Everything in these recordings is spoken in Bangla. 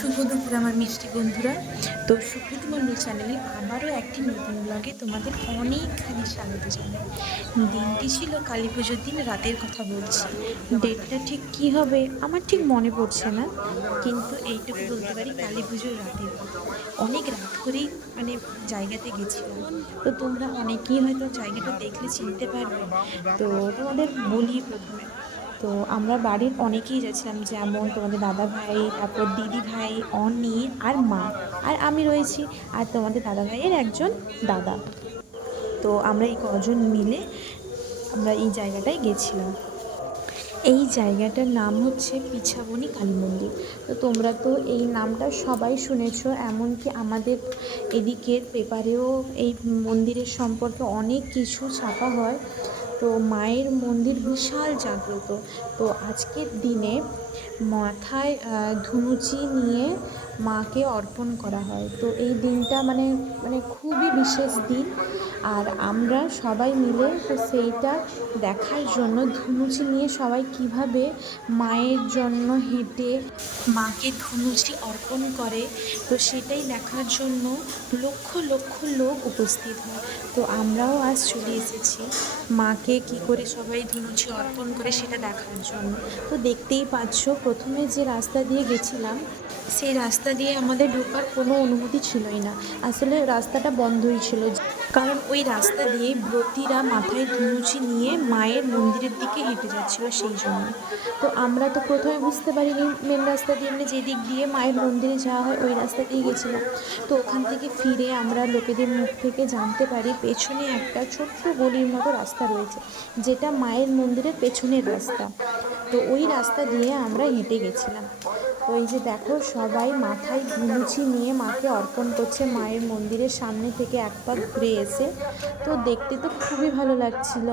শুভ আমার মিষ্টি বন্ধুরা। তো সুকৃতি মন্ডল চ্যানেলে আবারও একটি নতুন ব্লগে তোমাদের অনেকখানি স্বাগত জানাই। দিনটি ছিল কালী পুজোর দিন, রাতের কথা বলছি। ডেটটা ঠিক কি হবে, আমার ঠিক মনে পড়ছে না। কিন্তু এইটুকু বলতে পারি কালী পুজোর কথা। অনেক রাত করেই মানে জায়গাতে গেছিলাম। তো তোমরা অনেকেই হয়তো জায়গাটা দেখলে চিনতে পারবে। তো তোমাদের বলি প্রথমে। তো আমরা বাড়ির অনেকেই যাচ্ছিলাম, যেমন তোমাদের দাদা ভাই, তারপর দিদি ভাই, অনি আর মা। আর আমি রয়েছি আর তোমাদের দাদা ভাইয়ের একজন দাদা। তো আমরা এই কজন মিলে আমরা এই জায়গাটায় গেছিলাম। এই জায়গাটার নাম হচ্ছে পিছাবনি কালী মন্দির। তো তোমরা তো এই নামটা সবাই শুনেছো, এমনকি আমাদের এদিকের পেপারেও এই মন্দিরের সম্পর্কে অনেক কিছু ছাপা হয়। তো মায়ের মন্দির বিশাল জাগ্রত। তো আজকের দিনে মাথায় ধুনুচি নিয়ে মাকে অর্পণ করা হয়। তো এই দিনটা মানে মানে খুবই বিশেষ দিন। আর আমরা সবাই মিলে, তো সেইটা দেখার জন্য ধুনুচি নিয়ে সবাই কীভাবে মায়ের জন্য হেঁটে মাকে ধুনুচি অর্পণ করে, তো সেটাই দেখার জন্য লক্ষ লক্ষ লোক উপস্থিত হয়। তো আমরাও আজ চলে এসেছি মাকে কি করে সবাই ধুনুচি অর্পণ করে সেটা দেখার জন্য। তো দেখতেই পাচ্ছ, প্রথমে যে রাস্তা দিয়ে গেছিলাম, সেই রাস্তা দিয়ে আমাদের ঢোকার কোনো অনুমতি ছিলই না। আসলে রাস্তাটা বন্ধই ছিল। কারণ ওই রাস্তা দিয়ে ব্রতীরা মাথায় ধুনুচি নিয়ে মায়ের মন্দিরের দিকে হেঁটে যাচ্ছিল সেই জন্য। তো আমরা তো প্রথমে বুঝতে পারিনি মেন রাস্তা দিয়ে মানে যেদিক দিয়ে মায়ের মন্দিরে যাওয়া হয় ওই রাস্তা দিয়ে গেছিলাম। তো ওখান থেকে ফিরে আমরা লোকেদের মুখ থেকে জানতে পারি পেছনে একটা ছোট্ট গলির মতো রাস্তা রয়েছে, যেটা মায়ের মন্দিরের পেছনের রাস্তা। তো ওই রাস্তা দিয়ে আমরা হেঁটে গেছিলাম। তো এই যে দেখো, সবাই মাথায় ঘুমুচি নিয়ে মাকে অর্পণ করছে মায়ের মন্দিরের সামনে থেকে এক পাক ঘুরে এসে। তো দেখতে তো খুবই ভালো লাগছিল।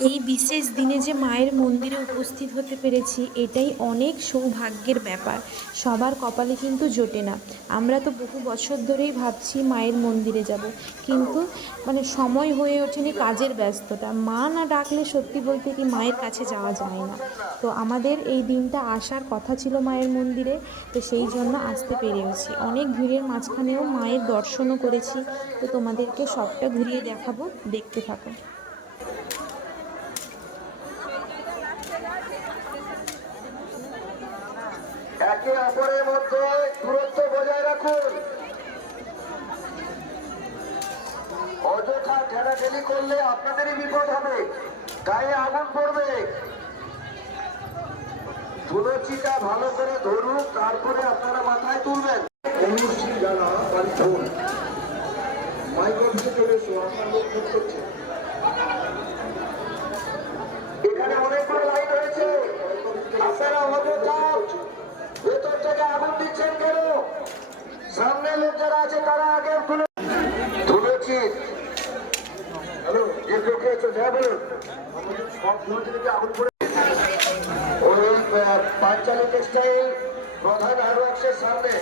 এই বিশেষ দিনে যে মায়ের মন্দিরে উপস্থিত হতে পেরেছি, এটাই অনেক সৌভাগ্যের ব্যাপার। সবার কপালে কিন্তু জোটে না। আমরা তো বহু বছর ধরেই ভাবছি মায়ের মন্দিরে যাব। কিন্তু মানে সময় হয়ে ওঠেনি কাজের ব্যস্ততা। মা না ডাকলে সত্যি বলতে কি মায়ের কাছে যাওয়া যায় না। তো আমাদের এই দিনটা আসার কথা ছিল মায়ের মন্দিরে। তো সেই জন্য আসতে পেরেছি। অনেক ভিড়ের মাঝখানেও মায়ের দর্শনও করেছি। তো তোমাদেরকে সবটা ঘুরিয়ে দেখাবো। দেখতে থাকো। একে অপরের মধ্যে দূরত্ব বজায় রাখুন। অযথা ঠেলাঠেলি করলে আপনাদেরই বিপদ হবে। গায়ে আগুন পড়বে। তুলসীটা ভালো করে ধরুন, তারপরে আপনারা মাথায় তুলবেন। বাড়ি থাকুন মাইক চলে এসো, আপনার লোক ফোন করছে এখানে অনেকগুলো লাইন রয়েছে আপনারা অযথা ভেতর থেকে আগুন দিচ্ছেন কেন সামনে লোক যারা আছে, তারা আগে তুলে তুলেছি হ্যালো হ্যাঁ আগুন পড়ে ওই পাঁচালী টেক্সটাইল সামনে।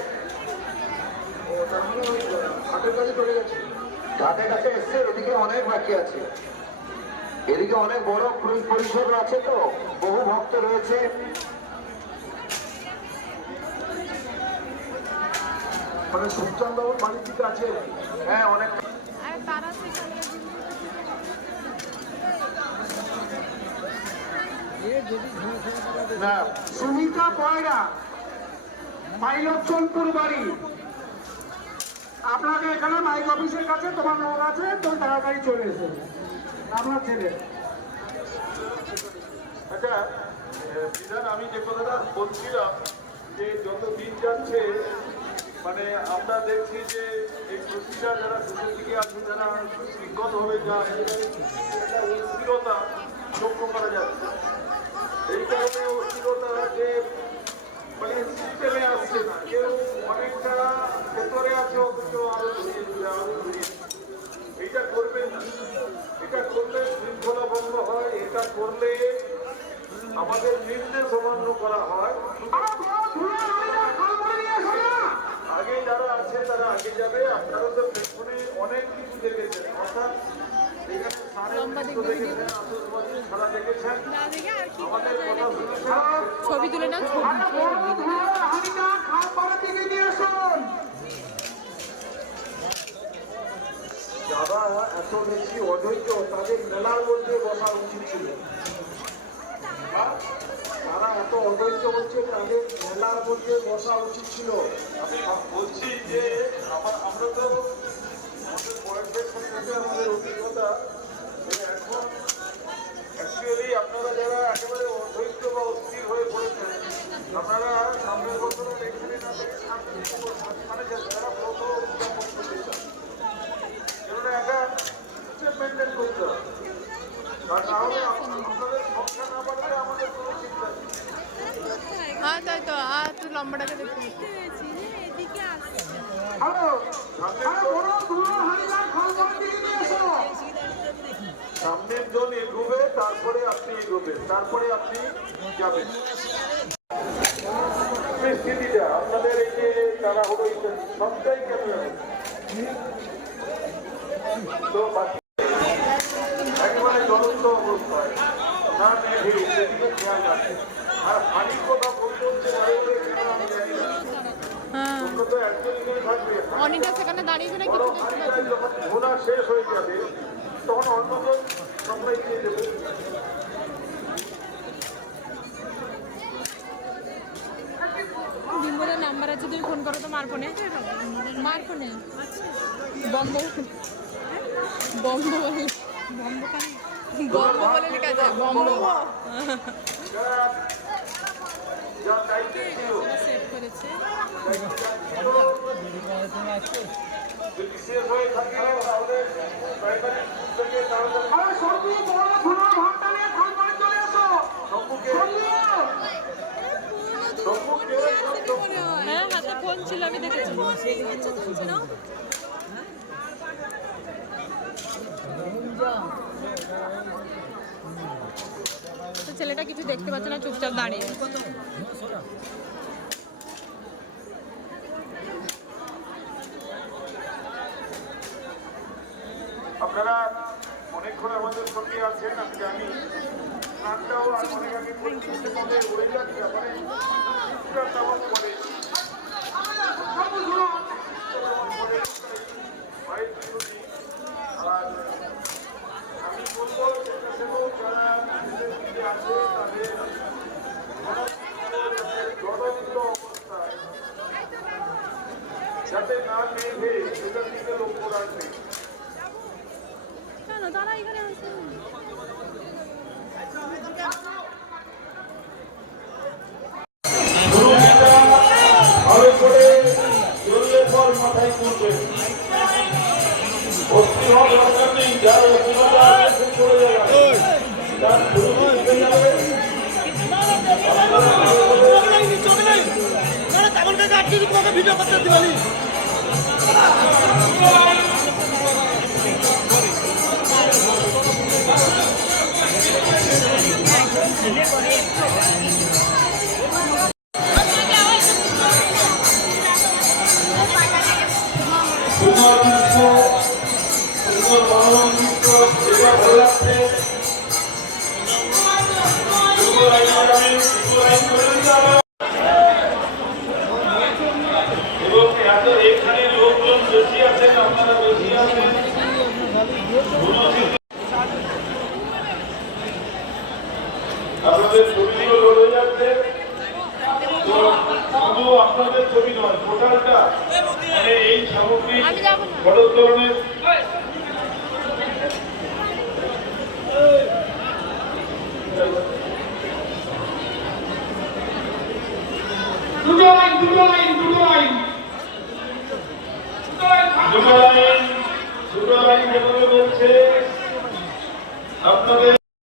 মানে হাটের কাছে চলে কাছে এসছে, এদিকে অনেক বাকি আছে। এদিকে অনেক বড় পরি- পরিসর আছে তো, বহু ভক্ত রয়েছে। মানে সুলতান বাবুর বাড়ির দিকে আছে। হ্যাঁ অনেক আর তারা সেখানে না সুমিতা পয়রা মাইলচনপুর বাড়ি। আপনাকে এখানে মাইক অফিসের কাছে তোমার লোক আছে তো তাড়াতাড়ি চলে এসো। আপনার ছেলে। আচ্ছা বিধান আমি যে কথাটা বলছিলাম যে যত দিন যাচ্ছে মানে আমরা দেখছি যে এই প্রতিটা যারা শেষের দিকে আছে, যারা বিগতভাবে যায় একটা অস্থিরতা লক্ষ্য করা যাচ্ছে। এই কারণে অস্থিরতা যে মানে সিস্টেমে আসছে না, কেউ অনেকটা ভেতরে আছে, অথচ আরও ঘুরিয়ে। এইটা করবেন না। এটা করলে শৃঙ্খলা বন্ধ হয়, এটা করলে আমাদের নির্দেশ অমান্য করা হয়। আগে যারা আছে তারা আগে যাবে। আপনারা তো পেছনে অনেক কিছু দেখেছেন। অর্থাৎ এখানে ছবি তুলে না যারা এত বেশি অধৈর্য তাদের মেলার মধ্যে বসা উচিত ছিল। এত অধৈর্য হচ্ছে তাদের মেলার মধ্যে বসা উচিত ছিল। আমি বলছি যে আমার আমরা তো আমাদের বয়সের সাথে সাথে আমাদের অভিজ্ঞতা যে এখন অ্যাকচুয়ালি আপনারা যারা একেবারে অধৈর্য বা অস্থির হয়ে পড়েছেন আপনারা সামনের বছরের এখানে না থেকে সামনের বছর মানে যারা প্রথম উদযাপন করতে চান কেননা একটা সিস্টেম মেনটেন করতে হবে আর না হলে আপনাদের সংখ্যা না বাড়লে আমাদের কোনো চিন্তা নেই হ্যাঁ তাই তো আর তুই লম্বাটাকে দেখতে হ্যাঁ বড় দুটো হাজার খালবার দিকে নিয়ে এসো। সামনের জন এগোবে তারপরে আপনি এগোবেন তারপরে আপনি যাবেন। পরিস্থিতিটা আপনাদের এই যে তাড়াহুড়ো ইত্যাদি সবটাই কেন তো একেবারে জ্বলন্ত অবস্থায়। না মেঘে সেদিকে খেয়াল রাখে আর হানির কথা বলতে হচ্ছে বাইরে কিনা আমি জানি না হ্যাঁ তোমরা তো একজন এখানে থাকবে অনিটা সেখানে দাঁড়িয়েছে না কিছু শেষ হয়ে যাবে। তখন অন্যজন সবাই দিয়ে দেবে বিম্বরের নাম্বার আছে তুমি ফোন করো তো মার ফোনে মার ফোনে বম্ব বম্ব বলে। বম্ব বলে লেখা আছে বম্ব সেভ করেছে যদি শেষ হয়ে থাকে তাহলে প্রাইমারি স্কুল থেকে তাড়াতাড়ি আরে সবজি বড় ধুলো ঘণ্টা নিয়ে খালবারে চলে এসো সম্মুখে সবজি সম্মুখে হ্যাঁ হাতে ফোন ছিল, আমি দেখেছি। ছেলেটা কিছু দেখতে পাচ্ছে না, চুপচাপ দাঁড়িয়ে আপনারা অনেকক্ষণ আমাদের সঙ্গে আছেন, আমি জানি। আর অনেক আগে মানে চিৎকার দেওয়ার পরে মায়ের বিরোধী আর আমি বলব স্বেচ্ছাসেবক যারা নিজেদের দিকে আছে তাদের জনমিত অবস্থায় যাতে না নেভে সেটার দিকে লক্ষ্য রাখবে তারা এখানে ভিডিও করতে দিবানি সুন্দর Gracias.